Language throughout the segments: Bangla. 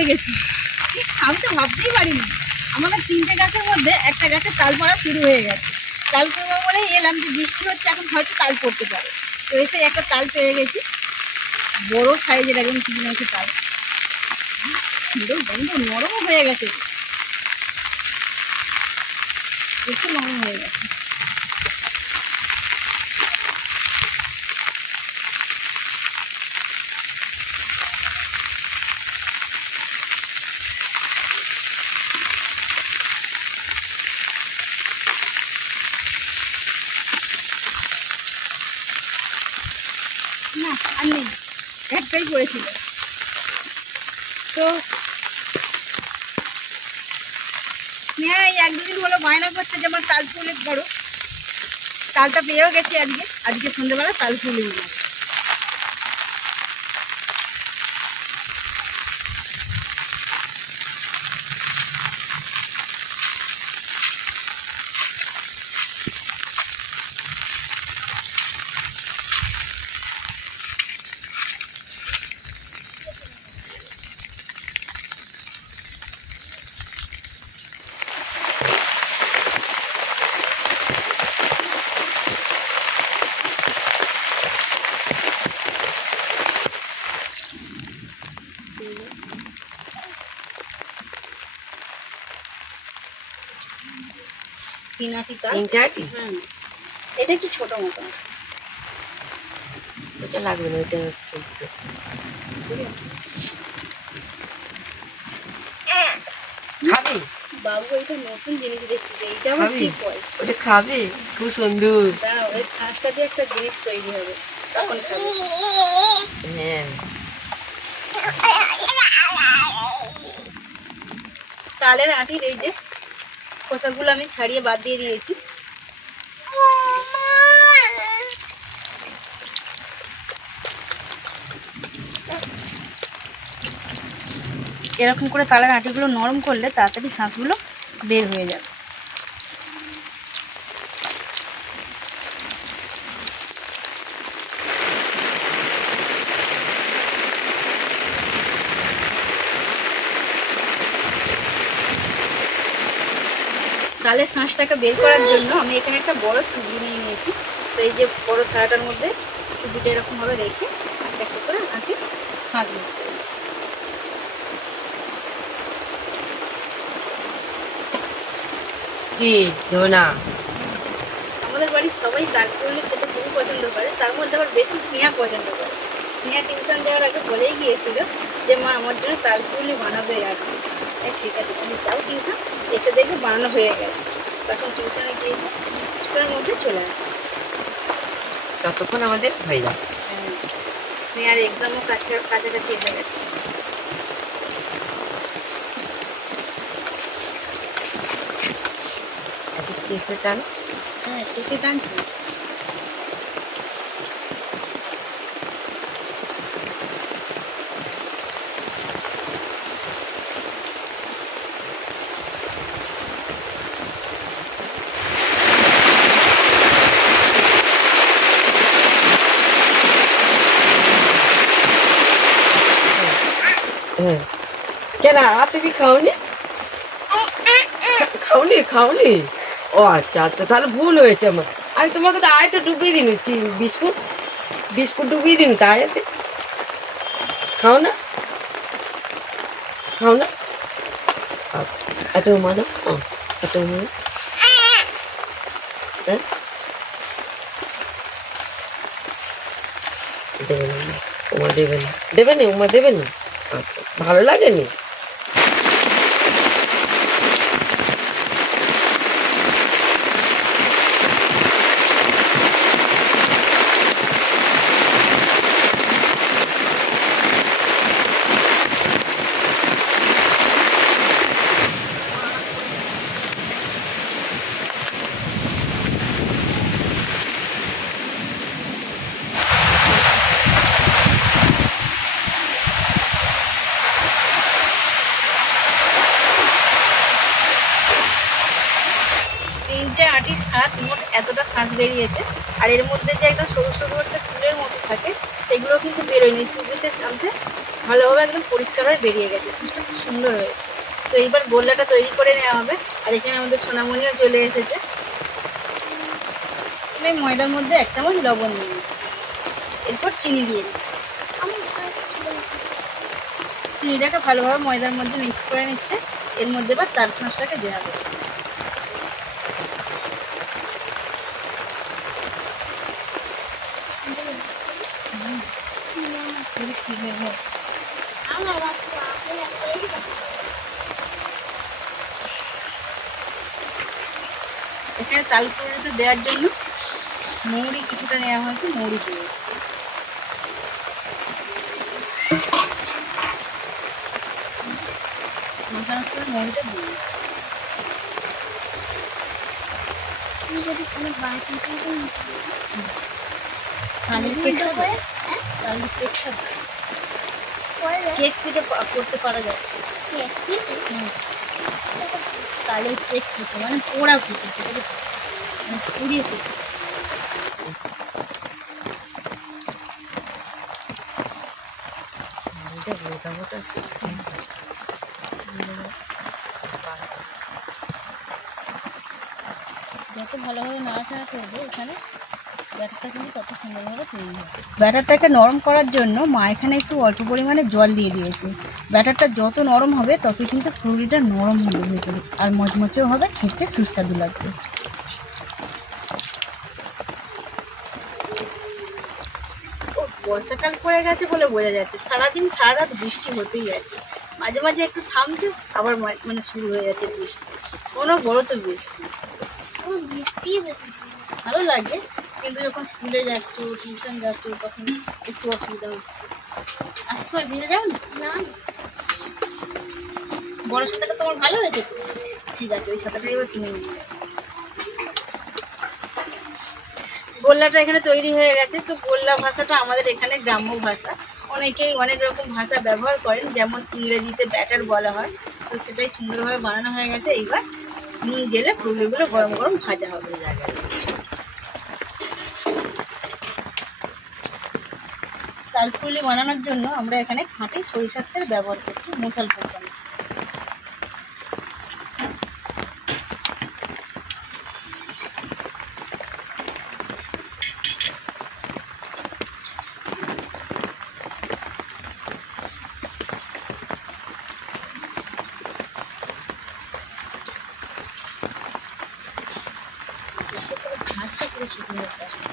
পেয়ে গেছি। আমি তো ভাবতেই পারিনি আমাদের 3টে গাছের মধ্যে একটা গাছে তাল পড়া শুরু হয়ে গেছে। তাল পড়বো বলেই এলাম, যে বৃষ্টি হচ্ছে এখন হয়তো তাল পড়তে পারে। তো এসে একটা তাল পেয়ে গেছি, বড় সাইজের একদম চিকনাকি তাল, সুন্দর গন্ধ, নরমও হয়ে গেছে, একটু নরম হয়ে গেছে। না আর নেই, একটাই পড়েছিল। তো স্নেহা এই 1-2 দিন হলো বায়না করছে যে আমার তাল ফুলে বড়, তালটা পেয়েও গেছি আজকে সন্ধ্যেবেলা তাল ফুলে নিলাম। তিনটি তাল, এটা কি ছোট মতো, ওটা লাগবে না, ওটা খাবে বাবু। এটা নতুন জিনিস দেখছি, এইটা আমার কি হয়, ওটা খাবে, খুব সুন্দর। দাঁড়াও, এর শ্বাসটা দিয়ে একটা জিনিস তৈরি হবে, তখন খাবে। হ্যাঁ, তালের আটির এই যে খোসাগুলো আমি ছাড়িয়ে বাদ দিয়ে দিয়েছি। এরকম করে তালের আটিগুলো নরম করলে তাড়াতাড়ি শ্বাসগুলো বের হয়ে যাবে। তালের শাঁসটাকে বের করার জন্য আমি এখানে একটা বড় টুবি নিয়ে নিয়েছি। তো এই যে বড় থালাটার মধ্যে টুবিটা এরকমভাবে রেখে একটা একটা করে আঁকে শাঁস নিতে হবে। কি না, আমাদের বাড়ির সবাই তাল পুলি খেতে খুবই পছন্দ করে, তার মধ্যে আবার বেশি স্নেহা পছন্দ করে। স্নেহা টিউশন যাওয়ার আগে বলেই গিয়েছিল যে মা আমার জন্য তাল পুলি বানাবে, আর কি শেখাতে। তুমি যাও টিউশন, এসে দেখে বানানো হয়ে গেছে। তখন টিউশনে গিয়েছে, কিছুক্ষণের মধ্যে চলে আসে। ততক্ষণ আমাদের হয়ে যাবে। স্নেহার এক্সামও কাছাকাছি এসে গেছে। চেপে টান, হ্যাঁ চেপে টানছি। কেন তুমি খাওনি? খাওনি? ও আচ্ছা আচ্ছা, তাহলে ভুল হয়েছে আমার। আমি তোমাকে তো আয়তো ডুবিয়ে দিয়েছি, বিস্কুট ডুবিয়ে দিন, তাই খাও না এত মানো, এত মানো। হ্যাঁ, দেবেন না, ওমা দেবেন না, ওমা দেবেন না। আচ্ছা, ভালো লাগেনি? এতটা শাঁস বেরিয়েছে। আর এর মধ্যে যে একদম সরু সরু একটা ফুলের মতো থাকে সেগুলো কিন্তু বেরোয়নি, চুবিতে সামতে ভালোভাবে একদম পরিষ্কার হয়ে বেরিয়ে গেছে। শাঁসটা খুব সুন্দর হয়েছে। তো এইবার গোল্লাটা তৈরি করে নেওয়া হবে। আর এখানে আমাদের সোনামণিও চলে এসেছে। আমি ময়দার মধ্যে 1 চামচ লবণ দিয়ে দিচ্ছি, এরপর চিনি দিয়ে দিচ্ছি। চিনিটাকে ভালোভাবে ময়দার মধ্যে মিক্স করে নিচ্ছে। এর মধ্যে এবার তার শাঁসটাকে দেওয়া হবে। এখানে তালকুড়িটা দেওয়ার জন্য মৌরি কিছুটা নেওয়া হয়েছে, মৌরি দিয়ে মাখানোর সময় মৌরিটা দিয়ে কেক পিঠে করতে পারা যায়। তাহলে কেক পিঠে মানে পোড়া পিঠে, সেটাকে মানে পুড়িয়ে পিঠে। যত ভালোভাবে নাড়াচাড়া করবে এখানে ব্যাটারটা কিন্তু তত সুন্দরভাবে তৈরি হবে। ব্যাটারটাকে নরম করার জন্য মা এখানে একটু অল্প পরিমাণে জল দিয়ে দিয়েছে। ব্যাটারটা যত নরম হবে ততই কিন্তু ফুলুরিটা নরম হবে ভেতরে, আর মচমচেও হবে, খেতে সুস্বাদু লাগবে। বর্ষাকাল পড়ে গেছে বলে বোঝা যাচ্ছে, সারাদিন সারা রাত বৃষ্টি হতেই আছে। মাঝে মাঝে একটু থামছে, আবার মানে শুরু হয়ে যাচ্ছে বৃষ্টি। কোনো বড় তো বৃষ্টি, বৃষ্টি বেশি ভালো লাগে, কিন্তু যখন স্কুলে যাচ্ছ, টিউশন যাচ্ছ, তখন একটু অসুবিধা হচ্ছে। আসার সময় ভিজে যাও না? বড় ছাতাটা তোমার ভালো হয়েছে তো? ঠিক আছে, ওই ছাতাটাই এবার কিনে নিয়ে যাবে। গোল্লাটা এখানে তৈরি হয়ে গেছে। তো গোল্লা ভাষাটা আমাদের এখানে গ্রাম্য ভাষা। অনেকেই অনেক রকম ভাষা ব্যবহার করেন, যেমন ইংরেজিতে ব্যাটার বলা হয়। তো সেটাই সুন্দরভাবে বানানো হয়ে গেছে। এইবার নুন জেলে ফুলগুলো গরম গরম ভাজা হবে জায়গায়। তালফুলি বানানোর জন্য আমরা এখানে খাঁটি সরিষার তেল ব্যবহার করছি, মশাল কোম্পানি। ঝাঁঝটা পুরো শুকনো হতে হবে।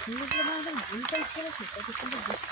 ফুলগুলো মানে ভুলটাই ছেড়েছে, কত সুন্দর দেখতে।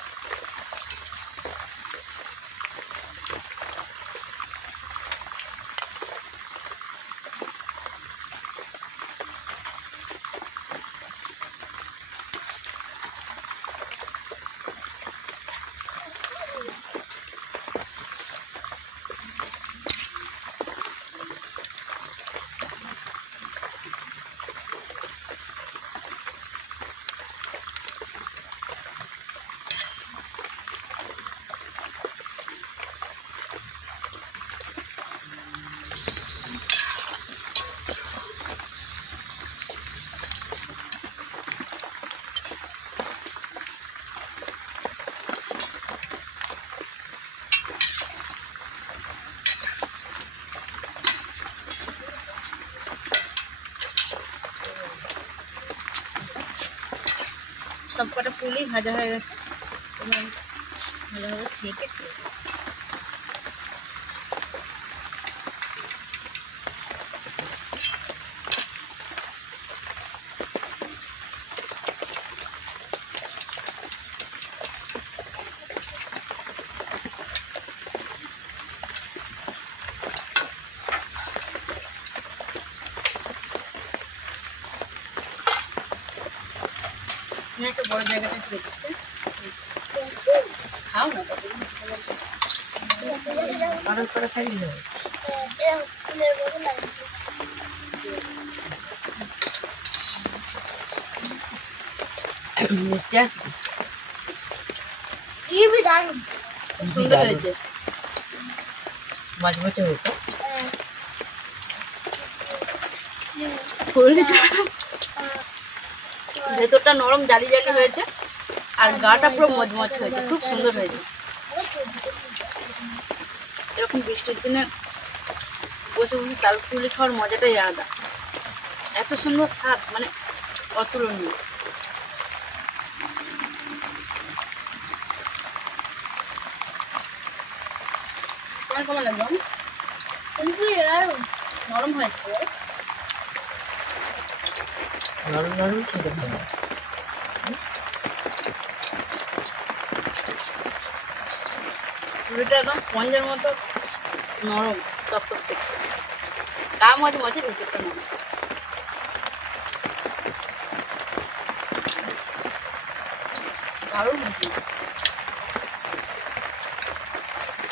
সব কটা ফুলই ভাজা হয়ে গেছে, এবার ভালোভাবে ছেঁকে তুলে দিচ্ছি। একটা বড় জায়গাটা একটু রেখেছে। খাও না কতদিন আরো করে খাই না মিষ্টি আছে সুন্দর হয়েছে। মাছ মাছে হয়েছে ভেতরটা নরম জালি জালি হয়েছে আর গাটা পুরো মচমচ হয়েছে, খুব সুন্দর হয়েছে। এরকম বৃষ্টির দিনে বসে বসে তালপুলি খাওয়ার মজাটাই আলাদা। এত সুন্দর স্বাদ, মানে অতুলনীয়। তোমার কেমন লাগলো? নরম হয়েছে তো? নরম নরম খেতে ভালো পুরিটা একদম স্পঞ্জের মতো নরম, টকটক করছে। গা মচমচে, ভেতরটা নরম। দারুণ হয়েছে।